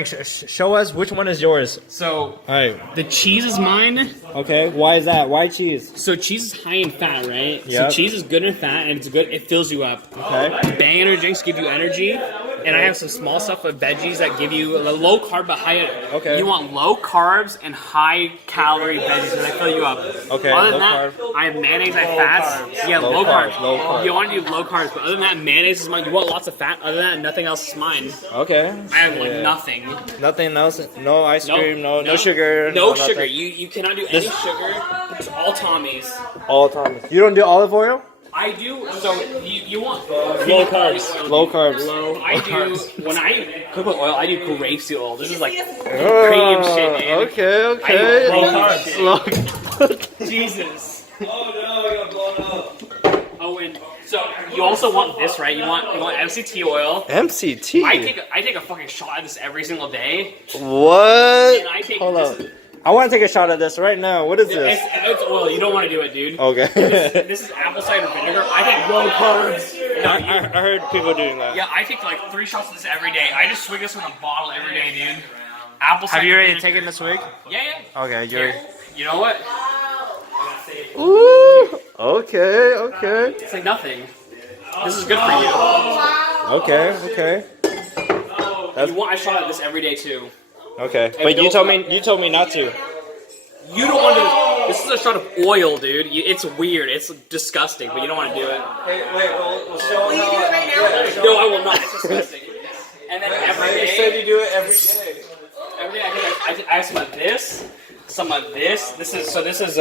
Show us which one is yours. So, Alright. the cheese is mine. Okay, why is that? Why cheese? So cheese is high in fat, right? Yep. So cheese is good in fat, and it's good. It fills you up. Okay. Bang energy drinks give you energy, and I have some small stuff with veggies that give you a low carb but high. Okay. You want low carbs and high calorie veggies, and they fill you up. Okay, Other than low that, carb. I have mayonnaise, I have fats. Yeah, Low low carb, carbs. low carb. You want to do low carbs, but other than that, mayonnaise is mine. You want lots of fat. Other than that, nothing else is mine. Okay. I have like nothing. Nothing else? No ice Nope. cream, no sugar? No nothing? sugar. You cannot do any sugar. It's all Tommy's. All time. You don't do olive oil? I do. So you want Low carbs. Low carbs. Low. I do. When I cook with oil, I do grapeseed oil. This is like Oh, premium shit, dude. okay, okay. I do low carbs. Low Jesus. Oh no, I got blown up. Oh, and so you also want this, right? You want MCT oil. MCT? I take a fucking shot of this every single day. What? And I take Hold this. up. I want to take a shot of this right now. What is this? It's oil. You don't want to do it, dude. Okay. This is apple cider vinegar. I take low carbs. I heard people doing that. Yeah, I take like 3 shots of this every day. I just swig this from a bottle every day, dude. Apple cider Have you already vinegar. taken this week? Yeah. Okay, you're... Here. You know what? Ooh, okay. It's like nothing. This is good for you. Okay. I shot at this every day too. Okay, but you told me not to. You don't want to. This is a shot of oil, dude. It's weird. It's disgusting, but you don't want to do it. Hey, wait, we'll show them how. No, I will not. It's disgusting. And then every You day, said you do it every day. I have some of this, some of this. This is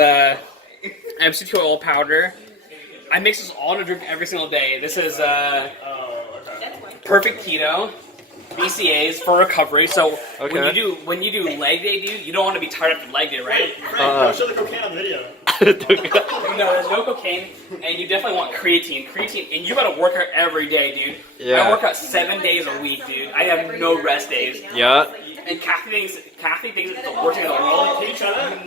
MCT oil powder. I mix this all in a drink every single day. This is perfect keto. BCAAs for recovery. So when you do leg day, dude, you don't want to be tired after leg day, right? Show the cocaine on the video. No, there's no cocaine, and you definitely want creatine. And you gotta work out every day, dude. Yeah. I work out 7 days a week, dude. I have no rest days. Yeah. And Kathy thinks it's the worst thing in the world. Can you try that?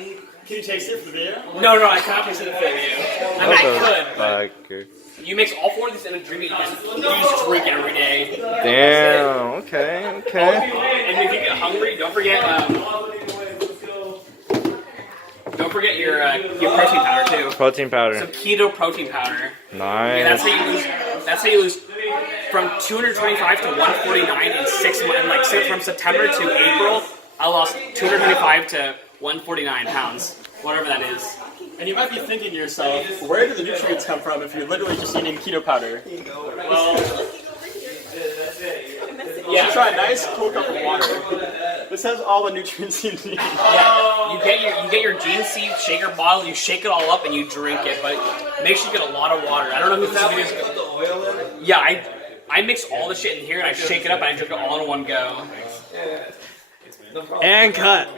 Can you taste it for the video? No, I can't taste it in the video. I mean, I could. You mix all 4 of these in a drink, you just drink every day. Damn. Okay. And if you get hungry, don't forget your protein powder too. Protein powder. Some keto protein powder. Nice. And that's how you lose from 225 to 149 in 6 months. Like from September to April, I lost 225 to 149 pounds, whatever that is. And you might be thinking to yourself, where do the nutrients come from if you're literally just eating keto powder? Well, you should try a nice cold cup of water. This has all the nutrients you need. Yeah, you get your Gene Seed shaker bottle, you shake it all up, and you drink it. But make sure you get a lot of water. I don't know who this video is. Yeah, I mix all the shit in here, and I shake it up, and I drink it all in one go. And cut.